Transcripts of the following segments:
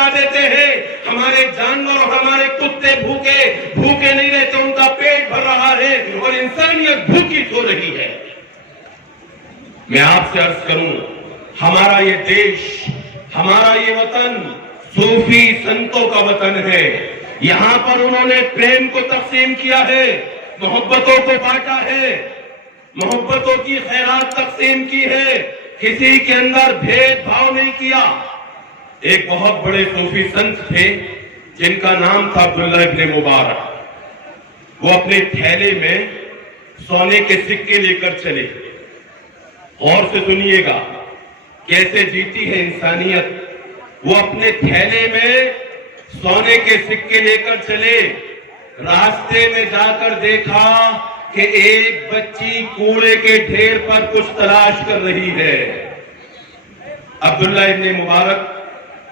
भिजवा देते हैं। हमारे जानवर और हमारे कुत्ते भूखे नहीं रहते, उनका पेट भर रहा है और इंसानियत भूखी सो रही है। मैं आपसे अर्ज करूं, हमारा ये देश, हमारा ये वतन सूफी संतों का वतन है। यहां पर उन्होंने प्रेम को तकसीम किया है, मोहब्बतों को बांटा है, मोहब्बतों की खैरात तकसीम की है, किसी के अंदर भेदभाव नहीं किया। एक बहुत बड़े सूफी संत थे जिनका नाम था अब्दुल्ला इब्न मुबारक। वो अपने थैले में सोने के सिक्के लेकर चले। और से सुनिएगा कैसे जीती है इंसानियत। वो अपने थैले में सोने के सिक्के लेकर चले। रास्ते में जाकर देखा कि एक बच्ची कूड़े के ढेर पर कुछ तलाश कर रही है। अब्दुल्ला इब्न मुबारक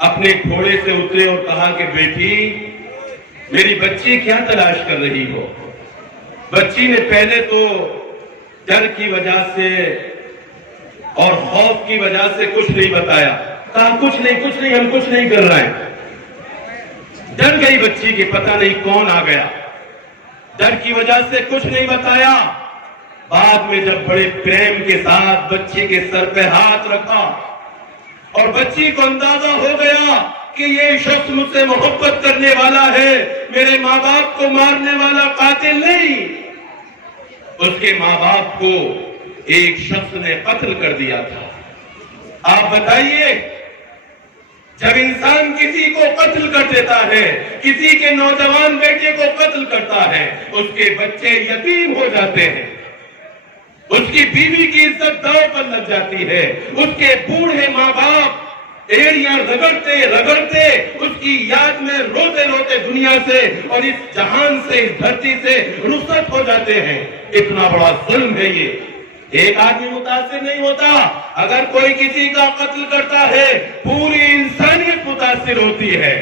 अपने घोड़े से उतरे और कहा कि बेटी, मेरी बच्ची क्या तलाश कर रही हो? बच्ची ने पहले तो डर की वजह से और खौफ की वजह से कुछ नहीं बताया। कहा कुछ नहीं, हम कुछ नहीं कर रहे हैं। डर गई बच्ची कि पता नहीं कौन आ गया। डर की वजह से कुछ नहीं बताया। बाद में जब बड़े प्रेम के साथ बच्ची के सर पे हाथ रखा और बच्ची को अंदाजा हो गया कि ये शख्स मुझसे मोहब्बत करने वाला है, मेरे माँ बाप को मारने वाला कातिल नहीं। उसके माँ बाप को एक शख्स ने कत्ल कर दिया था। आप बताइए, जब इंसान किसी को कत्ल कर देता है, किसी के नौजवान बेटे को कत्ल करता है, उसके बच्चे यतीम हो जाते हैं, उसकी बीवी की इज्जत दांव पर लग जाती है, उसके बूढ़े माँ बाप एड़ियां रगड़ते उसकी याद में रोते रोते दुनिया से और इस जहान से, इस धरती से रुखसत हो जाते हैं। इतना बड़ा जुल्म है ये। एक आदमी मुतासिर नहीं होता। अगर कोई किसी का कत्ल करता है, पूरी इंसानियत मुतासिर होती है।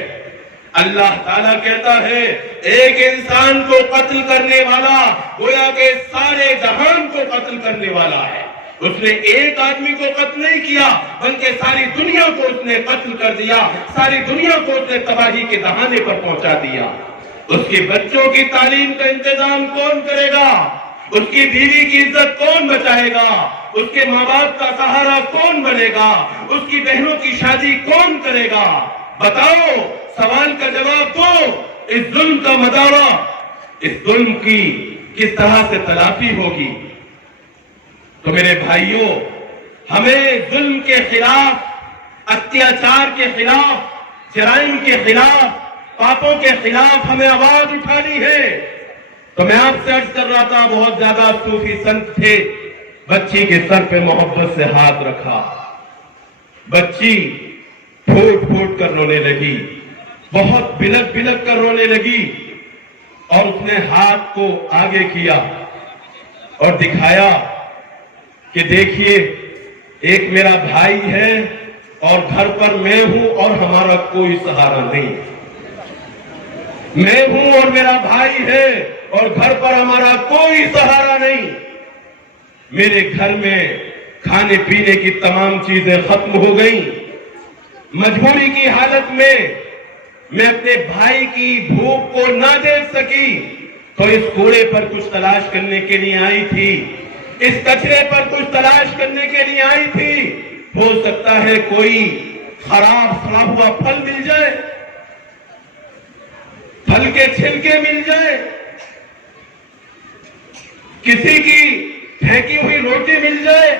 अल्लाह ताला कहता है, एक इंसान को कत्ल करने वाला गोया के सारे जहान को कत्ल करने वाला है। उसने एक आदमी को कत्ल नहीं किया, बल्कि सारी दुनिया को उसने कत्ल कर दिया। सारी दुनिया को उसने तबाही के दहाने पर पहुंचा दिया। उसके बच्चों की तालीम का इंतजाम कौन करेगा? उसकी बीवी की इज्जत कौन बचाएगा? उसके माँ बाप का सहारा कौन बनेगा? उसकी बहनों की शादी कौन करेगा? बताओ, सवाल का जवाब दो। इस जुल्म का मदावा, इस जुल्म की किस तरह से तलाफी होगी? तो मेरे भाइयों, हमें जुल्म के खिलाफ, अत्याचार के खिलाफ, जराइम के खिलाफ, पापों के खिलाफ हमें आवाज उठानी है। तो मैं आपसे अर्ज कर रहा था, बहुत ज्यादा सूफी संत थे। बच्ची के सर पे मोहब्बत से हाथ रखा। बच्ची फूट फूट कर रोने लगी, बहुत बिलक बिलक कर रोने लगी। और उसने हाथ को आगे किया और दिखाया कि देखिए, एक मेरा भाई है और घर पर मैं हूं और हमारा कोई सहारा नहीं। मैं हूं और मेरा भाई है और घर पर हमारा कोई सहारा नहीं। मेरे घर में खाने पीने की तमाम चीजें खत्म हो गई। मजबूरी की हालत में मैं अपने भाई की भूख को ना देख सकी, तो इस कूड़े पर कुछ तलाश करने के लिए आई थी, इस कचरे पर कुछ तलाश करने के लिए आई थी। हो सकता है कोई खराब सड़ा हुआ फल मिल जाए, फल के छिलके मिल जाए, किसी की फेंकी हुई रोटी मिल जाए।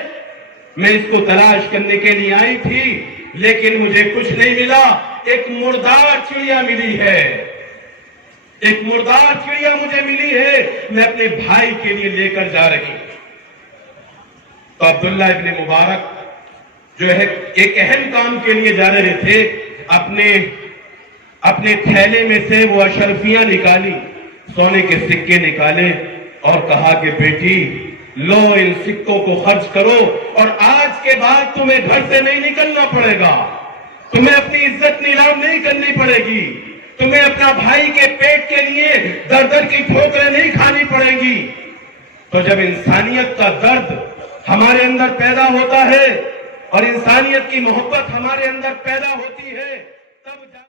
मैं इसको तलाश करने के लिए आई थी, लेकिन मुझे कुछ नहीं मिला। एक मुर्दार चिड़िया मिली है, एक मुर्दार चिड़िया मुझे मिली है, मैं अपने भाई के लिए लेकर जा रही हूं। तो अब्दुल्ला इब्न मुबारक जो है एक अहम काम के लिए जा रहे थे। अपने थैले में से वो अशरफियां निकाली, सोने के सिक्के निकाले और कहा कि बेटी लो, इन सिक्कों को खर्च करो और आज के बाद तुम्हें घर से नहीं निकलना पड़ेगा, तुम्हें अपनी इज्जत नीलाम नहीं करनी पड़ेगी, तुम्हें अपना भाई के पेट के लिए दर दर की ठोकरें नहीं खानी पड़ेंगी। तो जब इंसानियत का दर्द हमारे अंदर पैदा होता है और इंसानियत की मोहब्बत हमारे अंदर पैदा होती है, तब